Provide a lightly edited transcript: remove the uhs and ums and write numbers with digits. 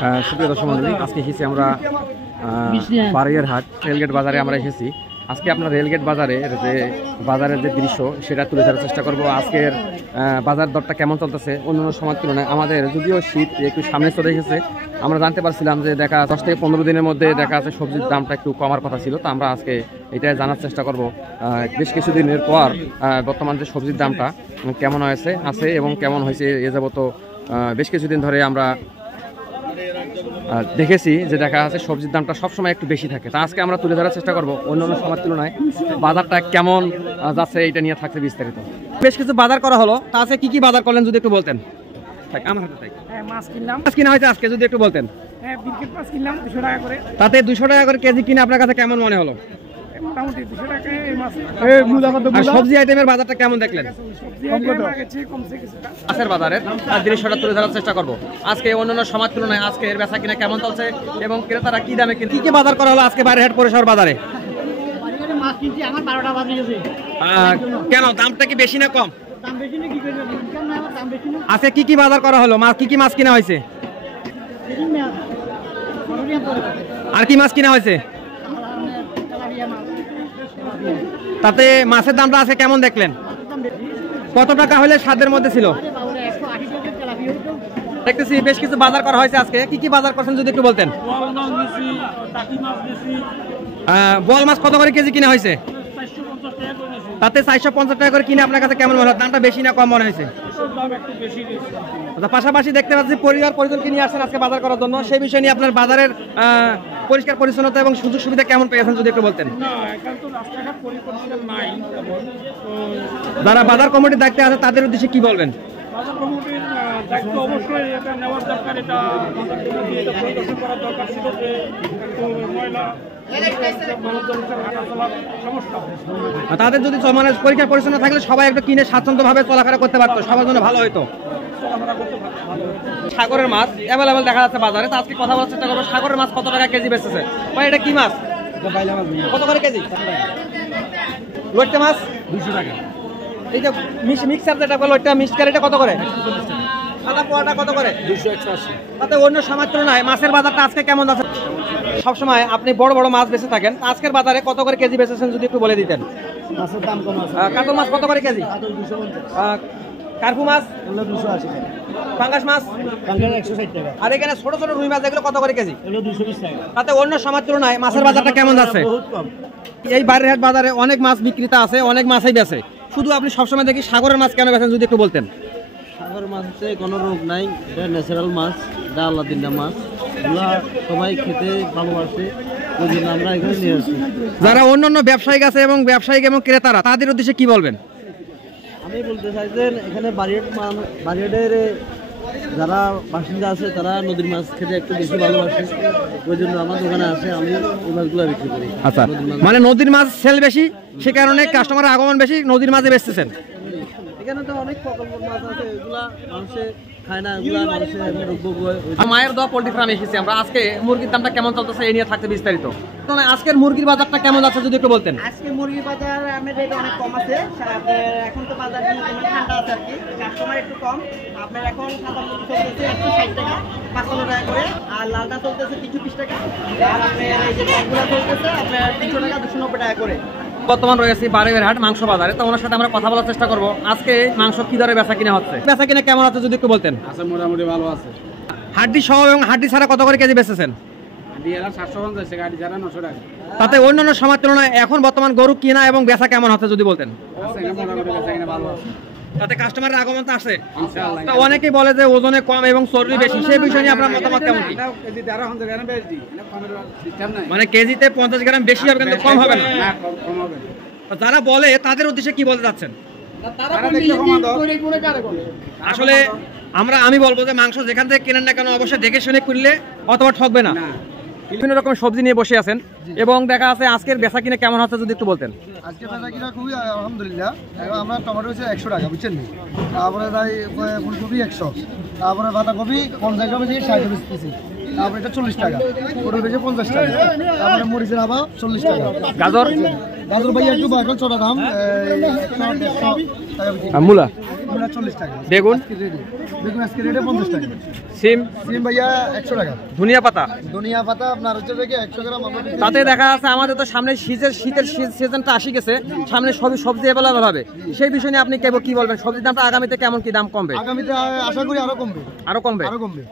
সুপ্রিয় দর্শক মন্ডলী, আজকে এসেছি আমরা বারইয়ারহাট রেলগেট বাজারে আমরা এসেছি। আজকে আপনার রেলগেট বাজারের যে দৃশ্য সেটা তুলে ধরার চেষ্টা করব। আজকের বাজার দরটা কেমন চলতেছে অন্যান্য সময়ের তুলনায়। আমাদের যদিও শীত একটু সামনে চলে এসেছে, আমরা জানতে পারছিলাম যে 10 থেকে 15 দিনের মধ্যে দেখা যাচ্ছে সবজির দামটা একটু কমার কথা ছিল। তো আমরা আজকে এটাই জানার চেষ্টা করব বেশ কিছুদিনের পর বর্তমান যে সবজির দামটা কেমন আছে এবং কেমন হয়েছে। এ যাবত বেশ কিছুদিন ধরে আমরা দেখেছি যে দেখা যাচ্ছে সবজির দামটা সবসময় একটু বেশি থাকে। তা আজকে আমরা তুলে ধরার চেষ্টা করব অন্যান্য সময়ের তুলনায় বাজারটা কেমন যাচ্ছে, এটা নিয়ে থাকছে বিস্তারিত। বেশ কিছু বাজার করা হলো, তা আজকে কি কি বাজার করলেন যদি একটু বলতেন। আমার হাতে মাছ কিনা হয়েছে আজকে, যদি একটু বলতেন। মাছ কিনলাম 200 টাকা করে, তাতে 200 টাকা করে কেজি কিনে আপনার কাছে কেমন মনে হলো? মোটামুটি 200 টাকা। সবজি আইটেমের বাজারটা কেমন দেখলেন? মাছের বাজারের দৃশ্যটা তুলে ধরার চেষ্টা করব। আজকে অন্যান্য সময়ের তুলনায় আজকে এর বেচা কিনা কেমন চলছে এবং ক্রেতারা কি দামে কি কি বাজার করা হলো আজকে বারইয়ারহাট পৌরসভার বাজারে? কেন দামটা কি বেশি না কম? আজকে কি কি বাজার করা হলো? কি কি মাছ কিনা হয়েছে? আর কি মাছ কিনা হয়েছে? তাতে মাছের দামটা আছে কেমন দেখলেন? কত টাকা হলে স্বাদের মধ্যে ছিল? দেখতেছি বেশ কিছু বাজার করা হয়েছে আজকে। কি কি বাজার করছেন যদি একটু বলতেন। বোয়াল মাছ কত করে কেজি কিনা হয়েছে? তাতে 450 টাকা করে কিনে আপনার কাছে কেমন মনে হয়? দামটা বেশি না কম মনে হয়েছে? পাশাপাশি দেখতে পাচ্ছি পরিজনকে নিয়ে আসছেন আজকে বাজার করার জন্য। সেই বিষয় নিয়ে আপনার বাজারের পরিষ্কার পরিচ্ছন্নতা এবং সুযোগ সুবিধা কেমন পেয়েছেন যদি একটু বলতেন। যারা বাজার কমিটির দায়িত্বে আছে তাদের উদ্দেশ্যে কি বলবেন? তাদের যদি মানে পরিষ্কার পরিচ্ছন্ন থাকলে সবাই একটু কিনে স্বাচ্ছন্দ্যভাবে চলাফেরা করতে পারতো, সবার জন্য ভালো হইতো। সাগরের মাছ অ্যাভেলেবেল দেখা যাচ্ছে বাজারে। আজকে কথা বলার চেষ্টা করবো সাগরের মাছ কত টাকা কেজি বেচতেছে। ভাই এটা কি মাছ? কত করে কেজি? লইট্টা মাছ 200 টাকা। এই যে মিক্সার যেটা বলে ওইটা মিক্সচার, এটা কত করে? সাদা পোয়াটা কত করে? 281। তাতে অন্য সময়ের তুলনায় মাছের বাজারটা আজকে কেমন আছে? সবসময় আপনি বড় বড় মাছ বেঁচে থাকেন, আজকের বাজারে কত করে কেজি বেচেছেন যদি একটু বলে দিতেন। মাছের দাম কম আছে। কাতল মাছ কত করে কেজি? 250। কার্পু মাছ 280 টাকা। পাঙ্গাস মাছ 160 টাকা। আর এখানে ছোট ছোট রুই মাছ এগুলো কত করে কেজি? 220 টাকা। তাতে অন্য সময়ের তুলনায় মাছের বাজারটা কেমন যাচ্ছে? বহুত কম। এই বারইয়ারহাট বাজারে অনেক মাছ বিক্রেতা আছে, অনেক মাছই বেচে। শুধু আপনি সবসময় দেখি সাগরের মাছ কেন বেচেন যদি একটু বলতেন। সাগরের মাছে কোনো রোগ নাই, এটা ন্যাচারাল মাছ, এটা আল্লাহ দিনা মাছ, এগুলা সবাই খেতে ভালোবাসে, ওই জন্য আমরা এখানে নিয়ে আসি। যারা অন্যান্য ব্যবসায়িক আছে এবং ব্যবসায়িক এবং ক্রেতারা তাদের উদ্দেশ্যে কি বলবেন? আমি বলতে চাই যে এখানে বারইয়ারহাটের যারা বাসিন্দা আছে তারা নদীর মাছ খেতে একটু বেশি ভালোবাসে, ওই জন্য আমার দোকানে আসে, আমি ওই মাছগুলো বিক্রি করি। আচ্ছা, মানে নদীর মাছ সেল বেশি, সে কারণে কাস্টমারের আগমন বেশি, নদীর মাছে বেচতেছেন। এখানে তো অনেক প্রকল্প মাছ আছে, এগুলা মানুষে খায় না, মায়ের দোয়া পোল্ট্রি ফার্মে এসেছি আমরা। আজকে মুরগির দামটা কেমন চলতেছে এই নিয়ে থাকতে বিস্তারিত। আজকের মুরগির বাজারটা কেমন যাচ্ছে যদি একটু বলতেন। আজকে মুরগির বাজার আপনার রেট অনেক কম আছে। এখন তো বাজার ঠান্ডা আছে আর কি, কাস্টমার একটু কম। আপনার এখন সাদা মুরগি চলতেছে 160 টাকা 55 টাকা করে, আর লালটা চলতেছে 320 টাকা, আর আপনার এই যে ব্যাগগুলো চলতেছে আপনার 300 টাকা 290 টাকা করে। বর্তমান রয়েছে বারইয়ারহাট মাংস বাজারে। তো ওনার সাথে আমরা কথা বলার চেষ্টা করবো আজকে মাংস কি দরে বেচা কিনা হচ্ছে, বেচা কিনা কেমন আছে যদি একটু বলতেন। আচ্ছা, মোটামুটি ভালো আছে। হাড্ডি সহ এবং হাড্ডি ছাড়া কত করে কেজি বেচেছেন? 750 টাকা, হাড্ডি ছাড়া 900 টাকা। তাতে অন্যান্য সময়ের তুলনায় এখন বর্তমান গরু কিনা এবং বেচা কেমন হচ্ছে যদি বলতেন। তাতে কাস্টমারের আগমন তো আসে ইনশাআল্লাহ। অনেকেই বলে যে ওজনে কম এবং চর্বি বেশি, সেই বিষয় নিয়ে আপনার মতামত কেমন? মানে কেজিতে 50 গ্রাম বেশি হবে কিন্তু কম হবে না। যারা বলে তাদের উদ্দেশ্যে কি বলতে চাচ্ছেন? আসলে আমি বলবো যে মাংস যেখান থেকে কেনেন না কেন অবশ্যই দেখে শুনে কিনলে অথবা ঠকবে না। বিভিন্ন রকম সবজি নিয়ে বসে আছেন এবং দেখা আছে আজকের বেচা কিনে কেমন হচ্ছে যদি একটু বলতেন। আজকে বেচা কিনা খুবই আলহামদুলিল্লাহ। আমরা টমেটো হচ্ছে 100 টাকা, বুঝছেন, তারপরে তাই ফুলকপি 100, তারপরে বাঁধাকপি 50 টাকা থেকে 60 বেচতেছি, তারপরে এটা 40 টাকা, পটল বেচে 50 টাকা, তারপরে মরিচের আবার 40 টাকা, গাজর গাজর ভাইয়া একটু এখন ছোটা দাম মূলা 40 টাকা। বেগুন বেগুন আজকে রেটে 50 টাকা। সিম সিম ভাইয়া 100 টাকা। ধনিয়া পাতা ধনিয়া পাতা আপনার হচ্ছে যে 100 গ্রাম। তাতে দেখা যাচ্ছে আমাদের তো সামনে শীতের সিজনটা আসি গেছে, সামনে সবই সবজি অ্যাভেলেবল হবে, সেই বিষয় নিয়ে আপনি কি বলবেন? সবজির দামটা আগামীতে কেমন কি দাম কমবে? আগামীতে আশা করি আরো কমবে। আরো কমবে? আরো কমবে।